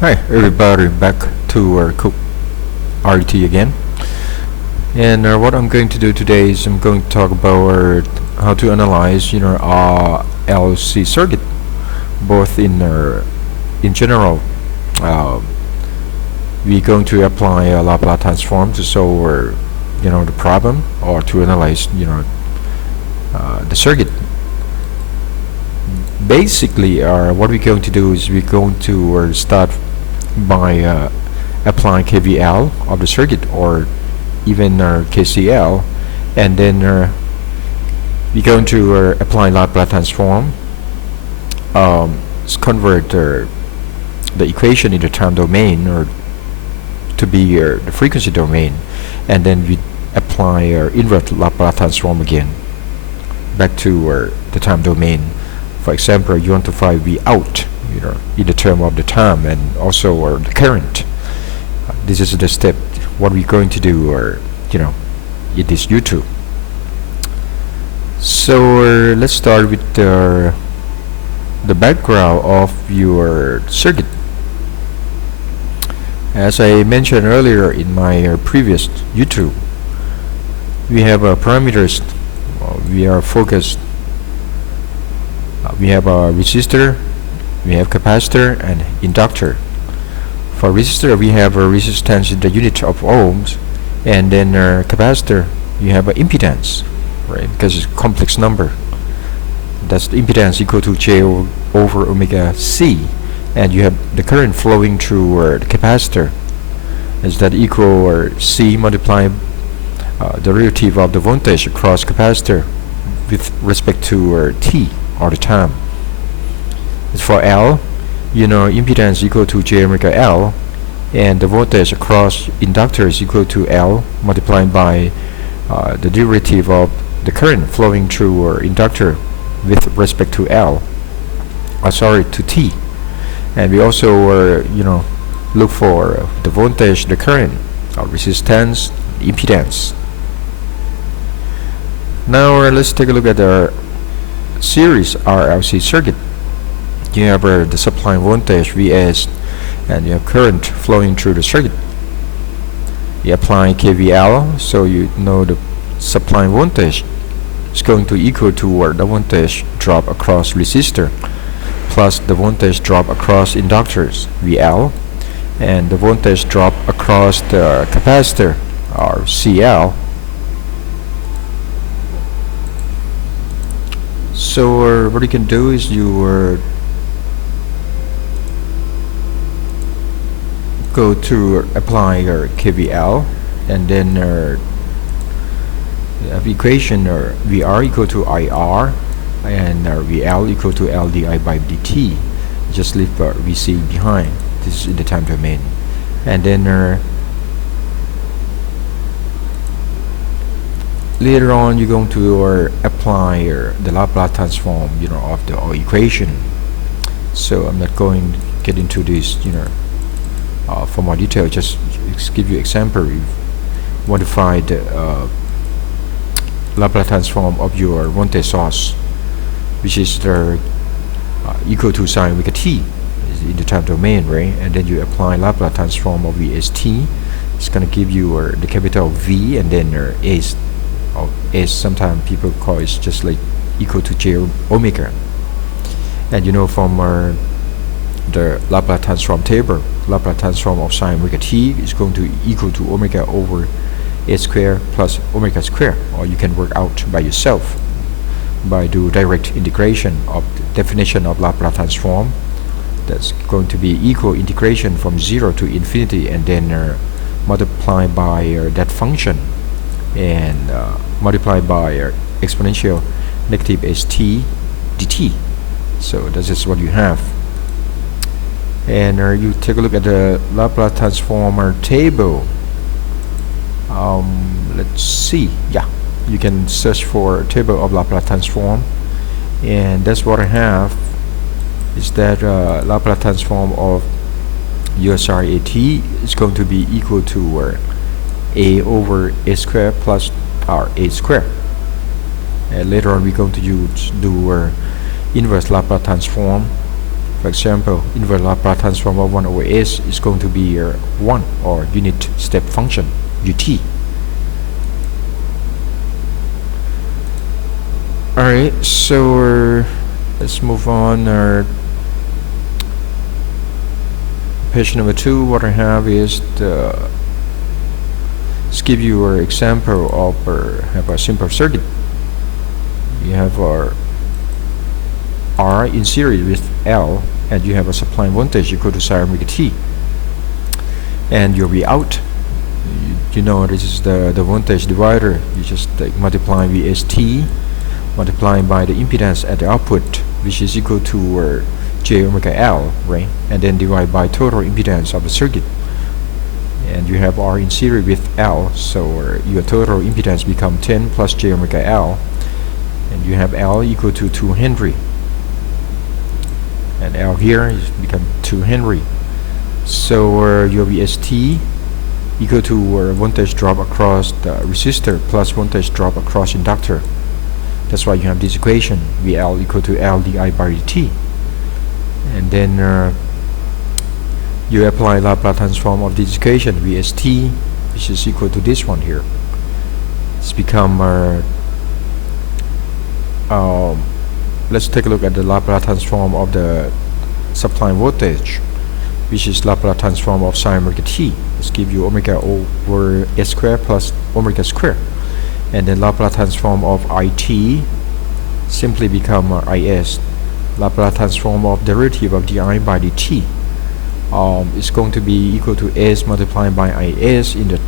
Hi everybody, back to our RT again. And what I'm going to do today is I'm going to talk about how to analyze LC circuit, both in general. Uh, we're going to apply a Laplace transform to solve the problem, or to analyze the circuit. Basically, what we're going to do is we're going to start by applying KVL of the circuit, or even KCL, and then we're going to apply Laplace transform, convert the equation into time domain, or to be the frequency domain, and then we apply inverse Laplace transform again back to the time domain. For example, you want to find V out, in the term of the time, and also the current. This is the step what we're going to do, in this YouTube. So let's start with the background of your circuit. As I mentioned earlier in my previous YouTube, we have parameters. We are focused. We have a resistor, we have capacitor, and inductor. For resistor, we have a resistance in the unit of ohms, and then capacitor, you have an impedance, right? Because it's a complex number. That's the impedance equal to J over omega C, and you have the current flowing through the capacitor. Is that equal C multiplied derivative of the voltage across capacitor with respect to T, or the time. As for L, impedance equal to J omega L, and the voltage across inductor is equal to L multiplied by the derivative of the current flowing through inductor with respect to to T. And we also look for the voltage, the current, resistance, impedance. Now let's take a look at the series RLC circuit. You have the supply voltage Vs, and you have current flowing through the circuit. You apply KVL, so you know the supply voltage is going to equal to the voltage drop across resistor plus the voltage drop across inductors VL, and the voltage drop across the capacitor, or CL. So what you can do is you go to apply KVL, and then the equation VR equal to IR, and VL equal to LdI by dt. Just leave VC behind. This is in the time domain, and then later on you're going to apply the Laplace transform of the equation. So I'm not going to get into this for more detail. Just give you example. You want to find the Laplace transform of your voltage source, which is the equal to sine omega t, is in the time domain, right? And then you apply Laplace transform of Vst. It's going to give you the capital V, and then S. S sometimes people call it just like equal to J omega. And from the Laplace transform table, Laplace transform of sine omega t is going to equal to omega over S squared plus omega squared, or you can work out by yourself by do direct integration of the definition of Laplace transform. That's going to be equal integration from 0 to infinity, and then multiply by that function, and multiply by exponential negative st dt. So this is what you have. And you take a look at the Laplace transformer table. Let's see. Yeah, you can search for a table of Laplace transform, and that's what I have. Is that Laplace transform of USRAT is going to be equal to A over A squared plus A squared. And later on we're going to do inverse Laplace transform For example, inverse Laplace transform of 1 over s is going to be 1, or unit step function ut. Alright, so let's move on. Page number 2, what I have is let's give you an example of have a simple circuit. You have R in series with L, and you have a supply voltage equal to sine omega t, and your Vout, you know this is the voltage divider. You just multiply VST multiplied by the impedance at the output, which is equal to j omega L, right? And then divide by total impedance of the circuit. And you have R in series with L, so your total impedance become 10 plus j omega L, and you have L equal to 2 Henry, and L here is become 2 Henry. So your VST equal to voltage drop across the resistor plus voltage drop across inductor. That's why you have this equation, VL equal to L di by dt. And then you apply Laplace transform of this equation, VST, which is equal to this one here. It's become let's take a look at the Laplace transform of the supply voltage, which is Laplace transform of sine omega t. Let's give you omega over s squared plus omega squared. And then Laplace transform of IT simply become IS. Laplace transform of derivative of di by dt is going to be equal to s multiplied by is in the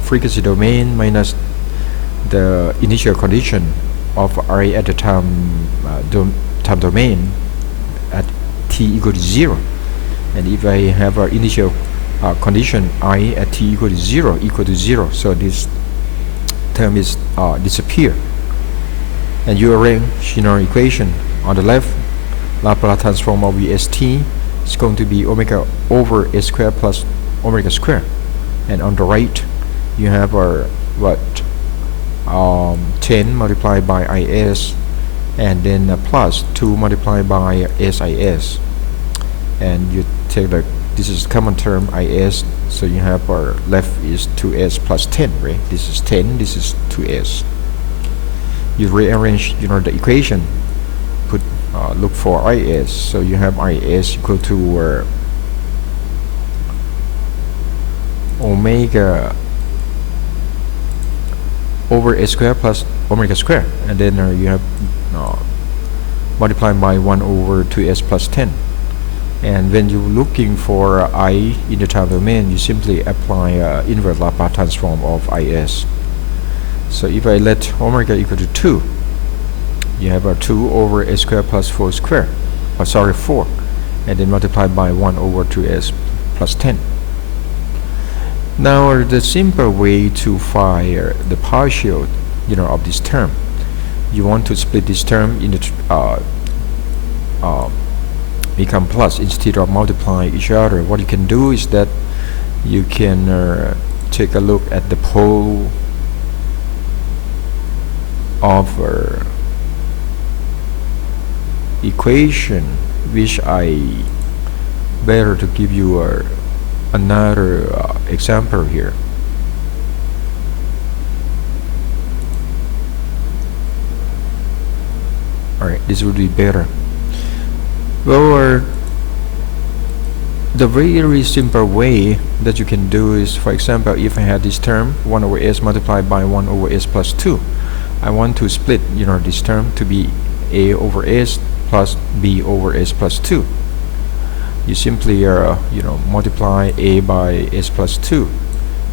frequency domain minus the initial condition of r at the time domain at t equal to 0. And if I have an initial condition I at t equal to 0, so this term is disappear. And you arrange in our equation on the left, Laplace transform of VST is going to be omega over s squared plus omega squared, and on the right you have 10 multiplied by is, and then plus 2 multiplied by sis, and you take this is common term is, so you have our left is 2s plus 10, right? This is 10, this is 2s. You rearrange the equation, put look for is, so you have is equal to omega over s squared plus omega squared, and then you have multiplied by 1 over 2s plus 10. And when you're looking for I in the time domain, you simply apply inverse Laplace transform of is. So if I let omega equal to 2, you have 2 over s squared plus 4 squared, 4, and then multiplied by 1 over 2s plus 10. Now the simple way to find the partial of this term, you want to split this term into become plus instead of multiply each other. What you can do is that you can take a look at the pole of equation, which I better to give you another example here. Alright, this would be better. Well, the very simple way that you can do is, for example, if I had this term 1 over s multiplied by 1 over s plus 2, I want to split this term to be a over s plus b over s plus 2. You simply multiply a by s plus 2,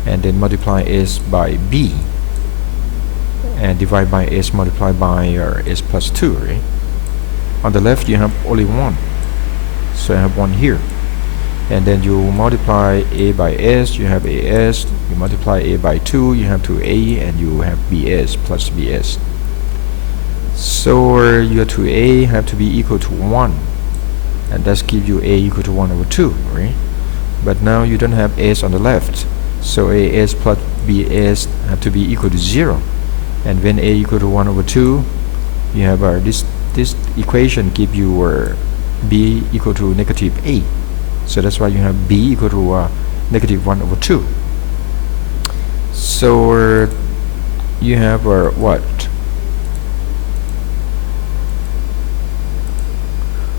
and then multiply s by b, and divide by s multiplied by s plus 2, right? On the left you have only 1, so I have 1 here, and then you multiply a by s, you have as, you multiply a by 2, you have 2a, and you have bs plus bs. So your 2a have to be equal to 1, and that's give you a equal to 1 over 2, right? But now you don't have s on the left, so as plus bs have to be equal to 0, and when a equal to 1 over 2, you have this equation give you b equal to negative a. So that's why you have b equal to negative 1 over 2. So you have what?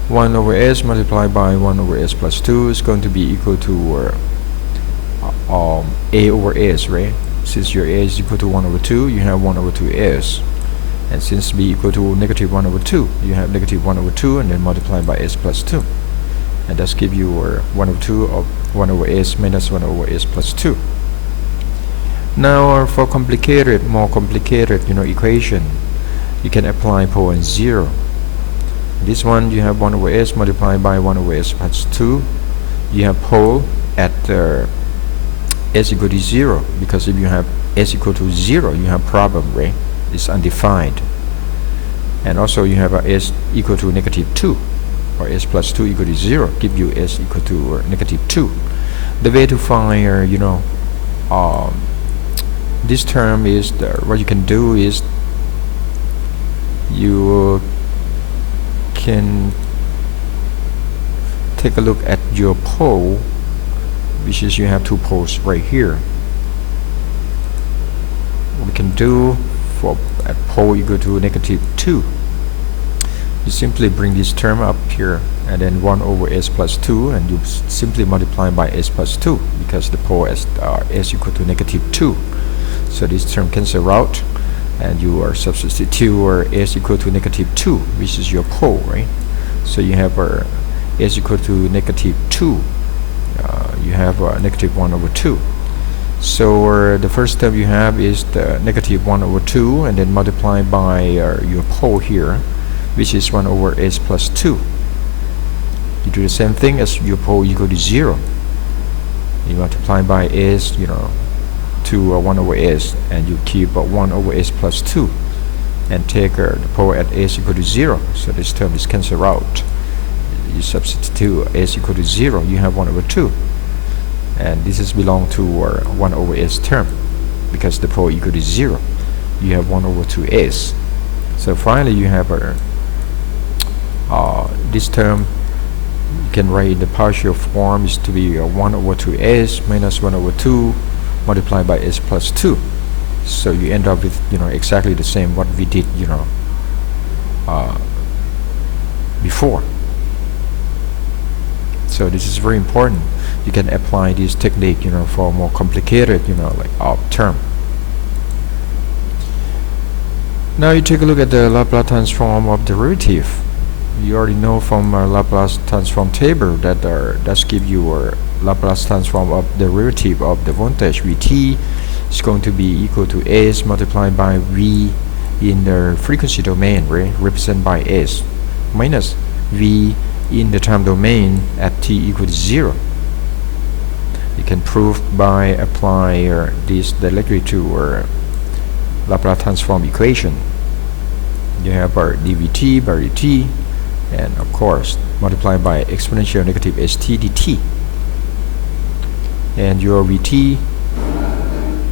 1 over s multiplied by 1 over s plus 2 is going to be equal to a over s, right? Since your a is equal to 1 over 2, you have 1 over 2s. And since b equal to negative 1 over 2, you have negative 1 over 2 and then multiply by s plus 2. And that's give you 1 over 2 of 1 over s minus 1 over s plus 2. Now for more complicated equation, you can apply pole and 0. This one you have 1 over s multiplied by 1 over s plus 2. You have pole at s equal to 0, because if you have s equal to 0, you have problem, right? It's undefined. And also you have s equal to negative 2, or s plus 2 equal to 0, give you s equal to negative 2. The way to find this term is what you can do is you can take a look at your pole, which is you have two poles right here. What we can do for at pole equal to negative 2, you simply bring this term up here and then 1 over s plus 2, and you simply multiply by s plus 2 because the pole is s equal to negative 2. So this term cancel out, and you are substitute s equal to negative 2, which is your pole, right? So you have s equal to negative 2. You have negative 1 over 2. So the first term you have is the negative 1 over 2, and then multiply by your pole here, which is 1 over s plus 2. You do the same thing as your pole equal to 0. You multiply by s, to 1 over s, and you keep 1 over s plus 2, and take the pole at s equal to 0. So this term is cancelled out. You substitute s equal to 0, you have 1 over 2. And this is belong to 1 over s term, because the pole equal to 0. You have 1 over 2s. So finally you have this term you can write in the partial form is to be 1 over 2s minus 1 over 2 multiplied by s plus 2. So you end up with exactly the same what we did before. So this is very important. You can apply this technique for more complicated like term. Now you take a look at the Laplace transform of derivative. You already know from Laplace transform table that does give you a Laplace transform of derivative of the voltage Vt is going to be equal to s multiplied by v in the frequency domain, right, represented by s, minus v in the time domain at t equal to 0. You can prove by apply this directly to Laplace transform equation. You have our dvt by dt, and of course multiply by exponential negative st dt. And your vt,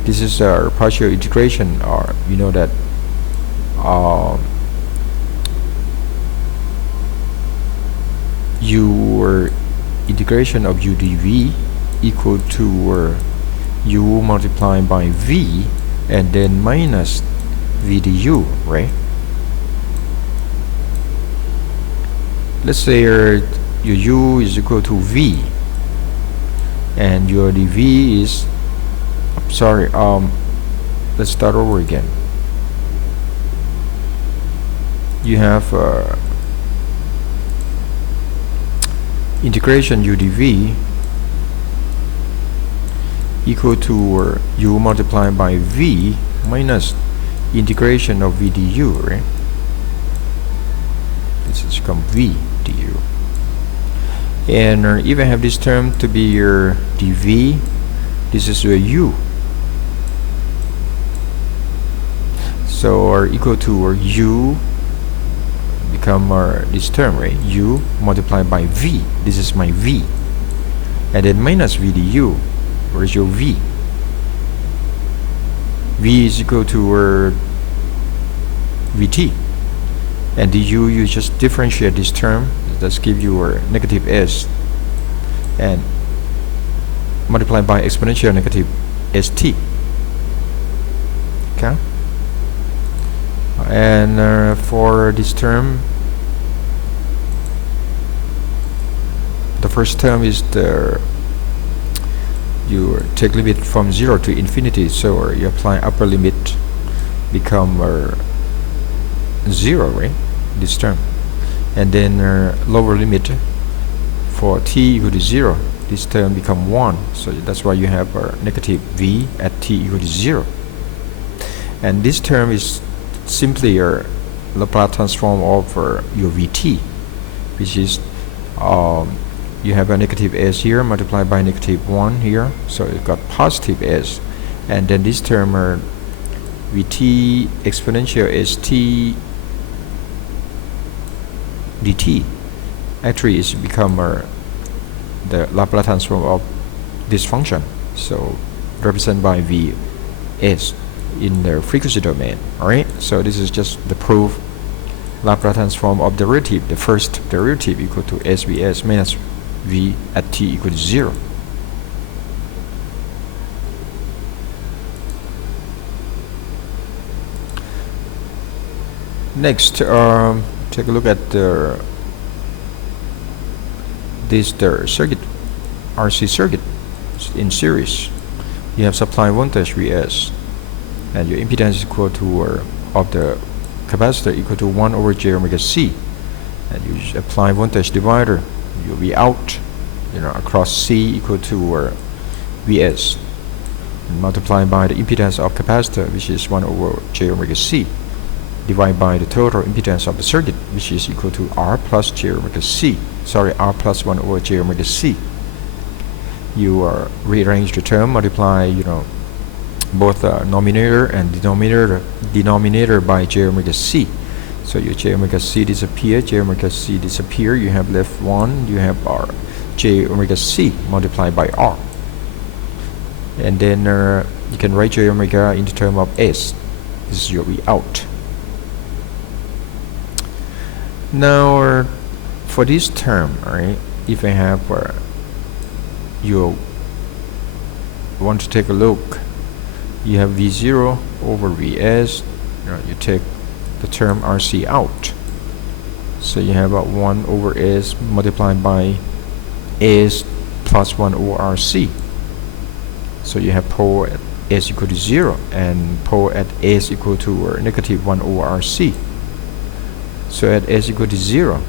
this is our partial integration, or you know that your integration of u dv equal to u multiplied by v and then minus v du, right? Let's say your u is equal to v and your dv is let's start over again. You have integration u dv equal to u multiplied by v minus integration of v du, right? This is become v du. And if I have this term to be your dv, this is your u. So equal to u become this term, right? U multiplied by v. This is my v. And then minus v du. Where is your v? V is equal to vt. And du, you just differentiate this term. Let's give you a negative s and multiply by exponential negative st. Okay, and for this term, the first term is you take limit from 0 to infinity, so you apply upper limit become 0, right, this term, and then lower limit for t equal to 0, this term become 1, so that's why you have negative v at t equal to 0. And this term is simply a Laplace transform of your vt, which is you have a negative s here multiplied by negative 1 here, so you got positive s, and then this term vt exponential st dt actually is become the Laplace transform of this function, so represented by vs in the frequency domain. Alright, so this is just the proof Laplace transform of derivative, the first derivative equal to svs minus v at t equal to 0. Next, take a look at the circuit, RC circuit in series. You have supply voltage Vs, and your impedance is equal to of the capacitor equal to 1 over j omega c, and you apply voltage divider, you V out, across C equal to Vs, and multiply by the impedance of capacitor, which is 1 over j omega c, divided by the total impedance of the circuit, which is equal to R plus j omega c. Sorry, R plus 1 over j omega c. You rearrange the term, multiply, both numerator and denominator by j omega c. So your j omega c disappear, you have left 1, you have R j omega c multiplied by R. And then you can write j omega in the term of s. This is your V out. Now for this term, right, if I have you want to take a look, you have V0 over Vs, you take the term RC out, so you have 1 over S multiplied by S plus 1 over RC, so you have pole at S equal to 0 and pole at S equal to negative 1 over RC. So at S equal to 0,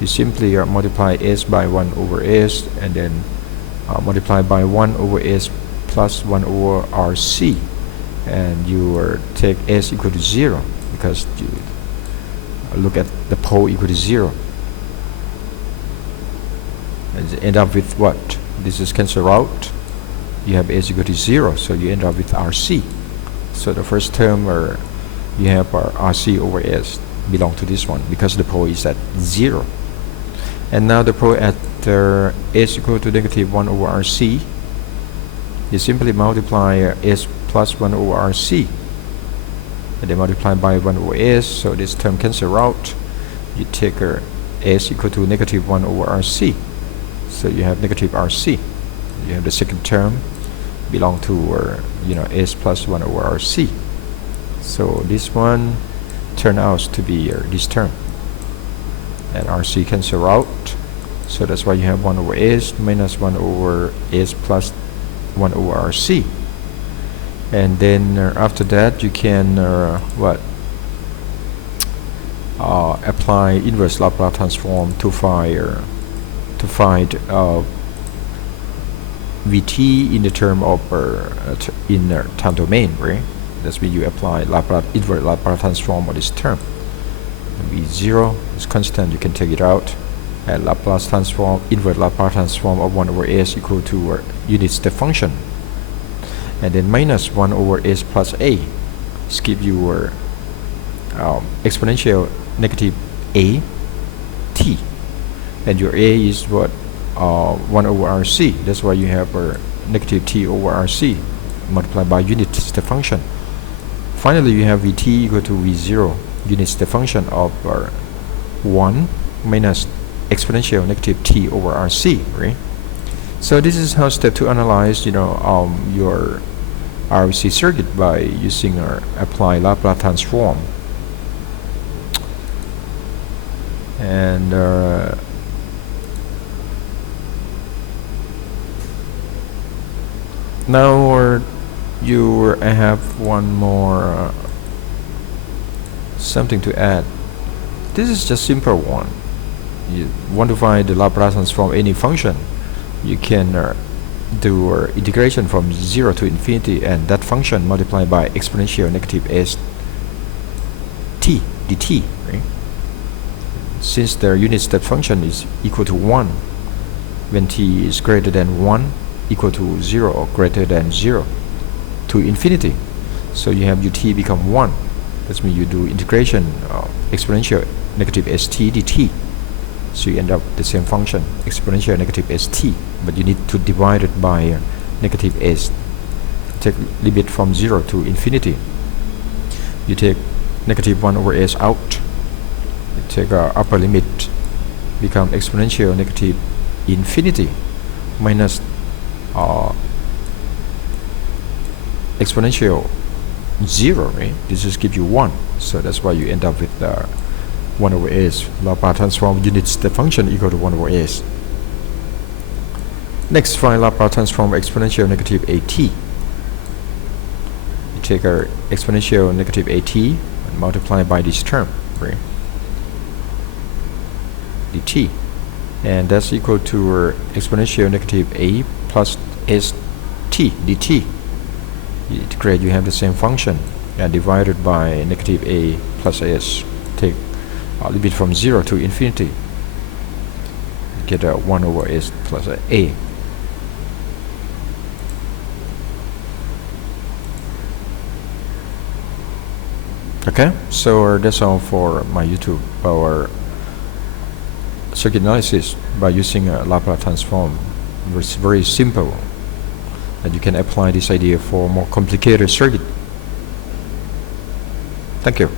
you simply multiply S by 1 over S, and then multiply by 1 over S plus 1 over RC, and you take S equal to 0 because you look at the pole equal to 0, and you end up with what? This is cancel out, you have S equal to 0, so you end up with RC. So the first term you have RC over S belong to this one because the pole is at 0. And now the pole at S equal to negative 1 over RC, you simply multiply S plus 1 over RC, and then multiply by 1 over S, so this term cancel out. You take S equal to negative 1 over RC, so you have negative RC. You have the second term belong to S plus 1 over RC. So this one turn out to be this term, and RC cancel out, so that's why you have 1 over S minus 1 over S plus 1 over RC. And then after that you can apply inverse Laplace transform to find Vt in the term of in time domain, right? That's when you apply inverse Laplace transform of this term. V0 is constant, you can take it out, and Laplace transform, inverse Laplace transform of 1 over S equal to unit step function, and then minus 1 over S plus A give you exponential negative A t, and your A is what? 1 over RC. That's why you have negative t over RC multiplied by unit step function. Finally, you have Vt equal to V0 unit step function of 1 minus exponential negative t over RC, right? So this is how step 2 analyze your RC circuit by using our apply Laplace transform. And now I have one more something to add. This is just simple one. You want to find the Laplace transform any function, you can do integration from 0 to infinity, and that function multiplied by exponential negative s t dt, right? Since the unit step function is equal to 1 when t is greater than 1, equal to 0 or greater than 0 to infinity, so you have ut become 1. That means you do integration of exponential negative st dt, so you end up the same function, exponential negative st, but you need to divide it by negative s. Take limit from 0 to infinity. You take negative 1 over s out. You take upper limit, become exponential negative infinity minus exponential 0, right? This just gives you 1. So that's why you end up with 1 over s. Laplace transform unit step function equal to 1 over s. Next, find Laplace transform exponential negative at. You take our exponential negative at and multiply by this term, right? dt, and that's equal to exponential negative a plus st dt. You integrate, you have the same function, and divided by negative a plus s. Take limit from 0 to infinity. You get 1 over s plus a. Okay, so that's all for my YouTube or circuit analysis by using a Laplace transform. It's very simple, and you can apply this idea for more complicated circuit. Thank you.